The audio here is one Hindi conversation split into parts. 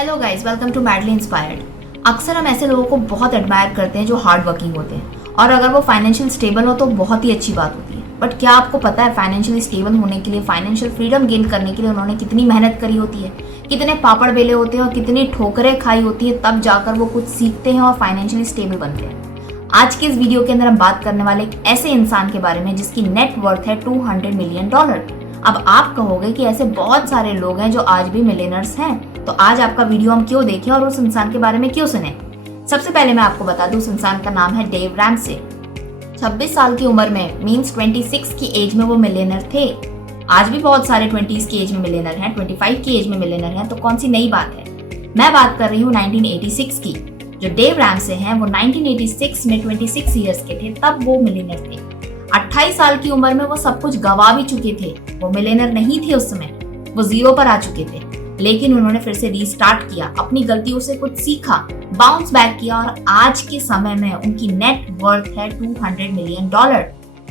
Hello guys, welcome to Madly Inspired. अक्सर हम ऐसे लोगों को बहुत एडमायर करते हैं जो हार्ड वर्किंग होते हैं और अगर वो फाइनेंशियल स्टेबल हो तो बहुत ही अच्छी बात होती है। बट क्या आपको पता है फाइनेंशियली स्टेबल होने के लिए, फाइनेंशियल फ्रीडम गेन करने के लिए उन्होंने कितनी मेहनत करी होती है, कितने पापड़ बेले होते हैं और कितनी ठोकरें खाई होती है, तब जाकर वो कुछ सीखते हैं और फाइनेंशियली स्टेबल बनते हैं। आज के इस वीडियो के अंदर हम बात करने वाले एक ऐसे इंसान के बारे में जिसकी नेट वर्थ है $200 मिलियन। अब आप कहोगे कि ऐसे बहुत सारे लोग हैं जो आज भी मिलियनर्स हैं, तो आज आपका वीडियो हम क्यों देखें और उस इंसान के बारे में क्यों सुने। सबसे पहले मैं आपको बता दूं, उस इंसान का नाम है डेव रैमसे। 26 साल की उम्र में, मींस 26 की एज में वो मिलियनर थे। आज भी बहुत सारे 20s की एज में मिलियनर हैं, 25 की एज में मिलियनर हैं, तो कौन सी नई बात है। मैं बात कर रही हूँ 1986 की। जो डेव रैमसे हैं वो 1986 में 26 ईयर्स के थे, तब वो मिलियनर थे। 28 साल की उम्र में वो सब कुछ गवा भी चुके थे। वो मिलियनर नहीं थे उस समय, वो जीरो पर आ चुके थे, लेकिन उन्होंने फिर से रीस्टार्ट किया, अपनी गलतियों से कुछ सीखा, बाउंस बैक किया और आज के समय में उनकी नेट वर्थ है $200 मिलियन।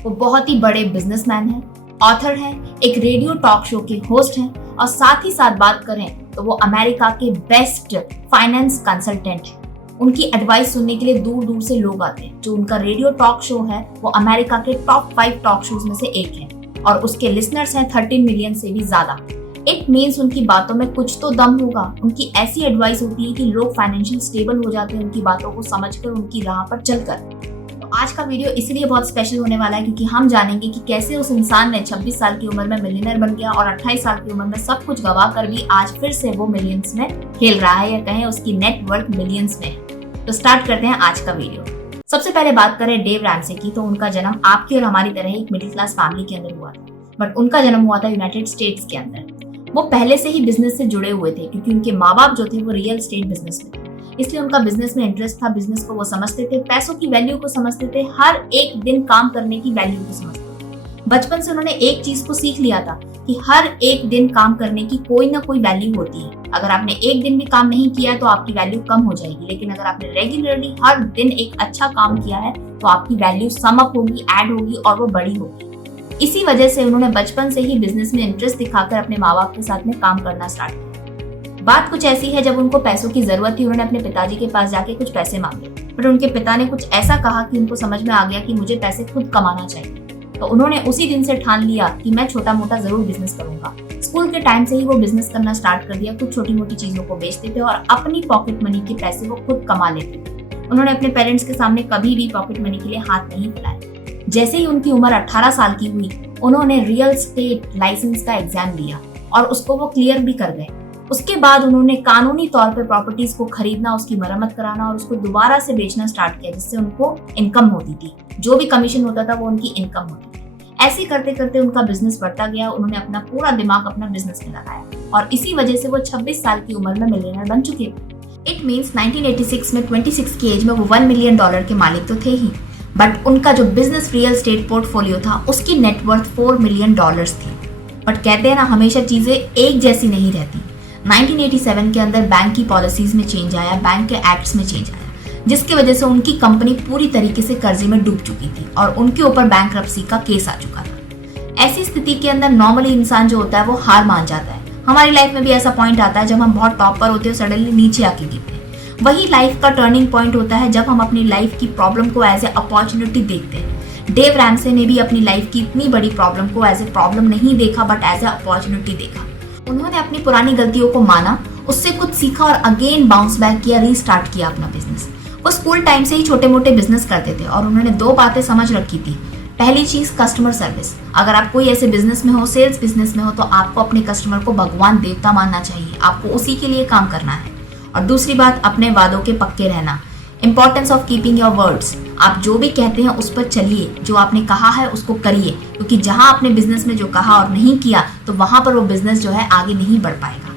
वो बहुत ही बड़े बिजनेसमैन हैं, ऑथर हैं, एक रेडियो टॉक शो के होस्ट हैं और साथ ही साथ बात करें तो वो अमेरिका के बेस्ट फाइनेंस कंसल्टेंट हैं। उनकी एडवाइस सुनने के लिए दूर दूर से लोग आते हैं। जो उनका रेडियो टॉक शो है वो अमेरिका के टॉप 5 टॉक शोज में से एक है और उसके लिसनर्स हैं 13 मिलियन से भी ज्यादा। इट मीन्स उनकी बातों में कुछ तो दम होगा। उनकी ऐसी एडवाइस होती है कि लोग फाइनेंशियल स्टेबल हो जाते हैं उनकी बातों को समझकर, उनकी राह पर चलकर। तो आज का वीडियो इसलिए बहुत स्पेशल होने वाला है क्योंकि हम जानेंगे कि कैसे उस इंसान ने 26 साल की उम्र में मिलियनर बन गया और 28 साल की उम्र में सब कुछ गवा कर भी आज फिर से वो मिलियंस में खेल रहा है, या कहें उसकी नेट वर्थ मिलियंस में। तो स्टार्ट करते हैं आज का वीडियो। सबसे पहले बात करें डेव रैमसे की, तो उनका जन्म आपकी और हमारी तरह एक मिडिल क्लास फैमिली के अंदर हुआ था, बट उनका जन्म हुआ था यूनाइटेड स्टेट्स के अंदर। वो पहले से ही बिजनेस से जुड़े हुए थे क्योंकि उनके माँ बाप जो थे वो रियल एस्टेट बिजनेस में थे, इसलिए उनका बिजनेस में इंटरेस्ट था। बिजनेस को वो समझते थे, पैसों की वैल्यू को समझते थे, हर एक दिन काम करने की वैल्यू को समझते थे। बचपन से उन्होंने एक चीज को सीख लिया था कि हर एक दिन काम करने की कोई ना कोई वैल्यू होती है। अगर आपने एक दिन भी काम नहीं किया है तो आपकी वैल्यू कम हो जाएगी, लेकिन अगर आपने रेगुलरली हर दिन एक अच्छा काम किया है तो आपकी वैल्यू सम अप होगी, ऐड होगी और वो बड़ी होगी। इसी वजह से उन्होंने बचपन से ही बिजनेस में इंटरेस्ट दिखाकर अपने माँ बाप के साथ में काम करना स्टार्ट किया। बात कुछ ऐसी है, जब उनको पैसों की जरूरत थी उन्होंने अपने पिताजी के पास जाके कुछ पैसे मांगे, पर उनके पिता ने कुछ ऐसा कहा कि उनको समझ में आ गया कि मुझे पैसे खुद कमाना चाहिए। तो उन्होंने उसी दिन से ठान लिया कि मैं छोटा मोटा जरूर बिजनेस करूंगा। स्कूल के टाइम से ही वो बिजनेस करना स्टार्ट कर दिया। कुछ छोटी मोटी चीजों को बेचते थे और अपनी पॉकेट मनी के पैसे वो खुद कमा लेते थे। उन्होंने अपने पेरेंट्स के सामने कभी भी पॉकेट मनी के लिए हाथ नहीं फैलाया। जैसे ही उनकी उम्र 18 साल की हुई, उन्होंने रियल एस्टेट लाइसेंस का एग्जाम दिया और उसको वो क्लियर भी कर गए। उसके बाद उन्होंने कानूनी तौर पर प्रॉपर्टीज को खरीदना, उसकी मरम्मत कराना और उसको दोबारा से बेचना स्टार्ट किया, जिससे उनको इनकम होती थी। जो भी कमीशन होता था वो उनकी इनकम होती थी। ऐसे करते करते उनका बिजनेस बढ़ता गया। उन्होंने अपना पूरा दिमाग अपना बिजनेस में लगाया और इसी वजह से वो 26 साल की उम्र में मिलियनर बन चुके थे। इट मीन्स 1986 में 26 की एज में वो $1 मिलियन के मालिक तो थे ही, बट उनका जो बिजनेस रियल एस्टेट पोर्टफोलियो था उसकी नेटवर्थ $4 मिलियन थी। बट कहते हैं ना, हमेशा चीजें एक जैसी नहीं रहती। 1987 के अंदर बैंक की पॉलिसीज में चेंज आया, बैंक के एक्ट्स में चेंज आया, जिसकी वजह से उनकी कंपनी पूरी तरीके से कर्जे में डूब चुकी थी और उनके ऊपर बैंकरप्सी का केस आ चुका था। ऐसी स्थिति के अंदर नॉर्मली इंसान जो होता है वो हार मान जाता है। हमारी लाइफ में भी ऐसा पॉइंट आता है जब हम बहुत टॉप पर होते हैं, सडनली नीचे आके गिरते हैं। वही लाइफ का टर्निंग पॉइंट होता है जब हम अपनी लाइफ की प्रॉब्लम को एज ए अपॉर्चुनिटी देखते हैं। डेव रैमसे ने भी अपनी लाइफ की इतनी बड़ी प्रॉब्लम को एज ए प्रॉब्लम नहीं देखा, बट एज ए अपॉर्चुनिटी देखा। उन्होंने अपनी पुरानी गलतियों को माना, उससे कुछ सीखा और अगेन बाउंस बैक किया, रीस्टार्ट किया अपना बिजनेस। वो स्कूल टाइम से ही छोटे मोटे बिजनेस करते थे और उन्होंने 2 बातें समझ रखी थी। पहली चीज, कस्टमर सर्विस। अगर आप कोई ऐसे बिजनेस में हो, सेल्स बिजनेस में हो, तो आपको अपने कस्टमर को भगवान देवता मानना चाहिए, आपको उसी के लिए काम करना है। और दूसरी बात, अपने वादों के पक्के रहना। Importance of keeping your words. आप जो भी कहते हैं उस पर चलिए, जो आपने कहा है उसको करिए, क्योंकि जहां आपने बिजनेस में जो कहा और नहीं किया तो वहां पर वो बिजनेस जो है आगे नहीं बढ़ पाएगा।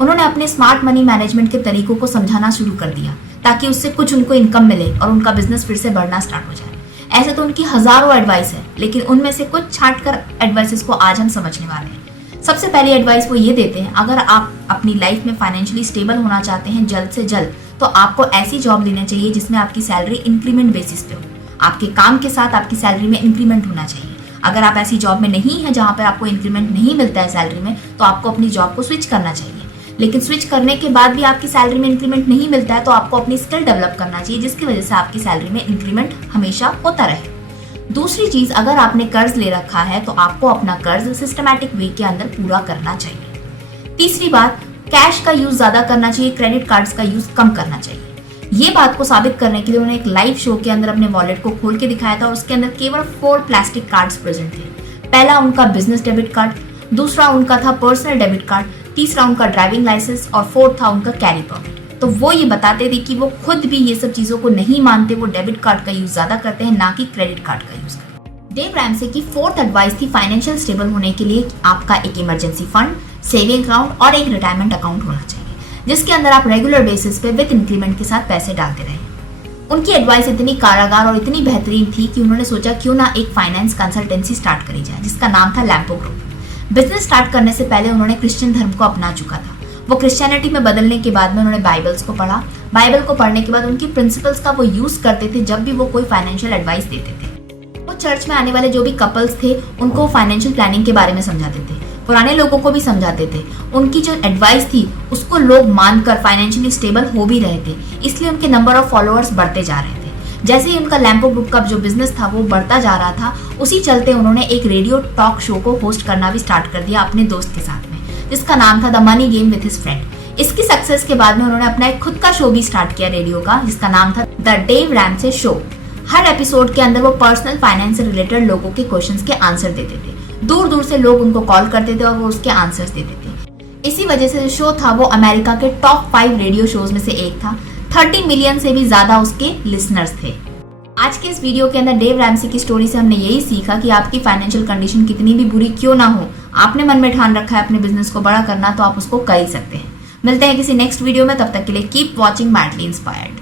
उन्होंने अपने स्मार्ट मनी मैनेजमेंट के तरीकों को समझाना शुरू कर दिया ताकि उससे कुछ उनको इनकम मिले और उनका बिजनेस फिर से बढ़ना स्टार्ट हो जाए। ऐसे तो उनकी हजारों एडवाइस है, लेकिन उनमें से कुछ छांटकर एडवाइसेस को आज हम समझने वाले हैं। सबसे पहली एडवाइस वो ये देते हैं, अगर आप अपनी लाइफ में फाइनेंशियली स्टेबल होना चाहते हैं जल्द से जल्द, तो आपको ऐसी जॉब लेना चाहिए जिसमें आपकी सैलरी इंक्रीमेंट बेसिस पे हो। आपके काम के साथ आपकी सैलरी में इंक्रीमेंट होना चाहिए। अगर आप ऐसी जॉब में नहीं है जहाँ पर आपको इंक्रीमेंट नहीं मिलता है सैलरी में, तो आपको अपनी जॉब को स्विच करना चाहिए। लेकिन स्विच करने के बाद भी आपकी सैलरी में इंक्रीमेंट नहीं मिलता है तो आपको अपनी स्किल डेवलप करना चाहिए, जिसकी वजह से आपकी सैलरी में इंक्रीमेंट हमेशा होता रहे। दूसरी चीज, अगर आपने कर्ज ले रखा है तो आपको अपना कर्ज सिस्टमैटिक वे के अंदर पूरा करना चाहिए। तीसरी बात, कैश का यूज ज्यादा करना चाहिए, क्रेडिट कार्ड्स का यूज कम करना चाहिए। ये बात को साबित करने के लिए उन्होंने एक लाइव शो के अंदर अपने वॉलेट को खोल के दिखाया था और उसके अंदर केवल 4 प्लास्टिक कार्ड्स प्रेजेंट थे। पहला उनका बिजनेस डेबिट कार्ड, दूसरा उनका था पर्सनल डेबिट कार्ड, तीसरा उनका ड्राइविंग लाइसेंस और फोर्थ था उनका कैरी परमिट। तो वो ये बताते थे कि वो खुद भी ये सब चीजों को नहीं मानते, वो डेबिट कार्ड का यूज ज्यादा करते हैं, ना कि क्रेडिट कार्ड का यूज करते हैं। डेव रैमसे की फोर्थ एडवाइस थी फाइनेंशियल स्टेबल होने के लिए आपका एक इमरजेंसी फंड, सेविंग अकाउंट और एक रिटायरमेंट अकाउंट होना चाहिए, जिसके अंदर आप रेगुलर बेसिस पे विद इंक्रीमेंट के साथ पैसे डालते रहे। उनकी एडवाइस इतनी कारागार और इतनी बेहतरीन थी कि उन्होंने सोचा क्यों ना एक फाइनेंस कंसल्टेंसी स्टार्ट करी जाए, जिसका नाम था लैम्पो ग्रुप। बिजनेस स्टार्ट करने से पहले उन्होंने क्रिश्चियन धर्म को अपना चुका था। वो क्रिश्चियनिटी में बदलने के बाद में उन्होंने बाइबल्स को पढ़ा। बाइबल को पढ़ने के बाद उनकी प्रिंसिपल्स का वो यूज करते थे जब भी वो कोई फाइनेंशियल एडवाइस देते थे। वो चर्च में आने वाले जो भी कपल्स थे उनको फाइनेंशियल प्लानिंग के बारे में समझाते थे, पुराने लोगों को भी समझाते थे। उनकी जो एडवाइस थी उसको लोग मानकर फाइनेंशियली स्टेबल हो भी रहे थे, इसलिए उनके नंबर ऑफ फॉलोअर्स बढ़ते जा रहे थे। जैसे ही उनका लैम्पो ग्रुप का जो बिजनेस था वो बढ़ता जा रहा था, उसी चलते उन्होंने एक रेडियो टॉक शो को होस्ट करना भी स्टार्ट कर दिया अपने दोस्त के साथ में, जिसका नाम था the money game with his friend. इसकी सक्सेस के बाद में उन्होंने अपना एक खुद का शो भी स्टार्ट किया रेडियो का, जिसका नाम था द डेव रैमसे शो। हर एपिसोड के अंदर वो पर्सनल फाइनेंस से रिलेटेड लोगों के क्वेश्चंस के आंसर देते थे। दूर दूर से लोग उनको कॉल करते थे और वो उसके आंसर्स देते थे। इसी वजह से जो शो था वो अमेरिका के टॉप 5 रेडियो शोज में से एक था। 30 मिलियन से भी ज्यादा उसके लिसनर्स थे। आज के इस वीडियो के अंदर डेव रैमसे की स्टोरी से हमने यही सीखा कि आपकी फाइनेंशियल कंडीशन कितनी भी बुरी क्यों ना हो, आपने मन में ठान रखा है अपने बिजनेस को बड़ा करना, तो आप उसको कर ही सकते हैं। मिलते हैं किसी नेक्स्ट वीडियो में, तब तक के लिए कीप वॉचिंग मैडली इंस्पायर्ड।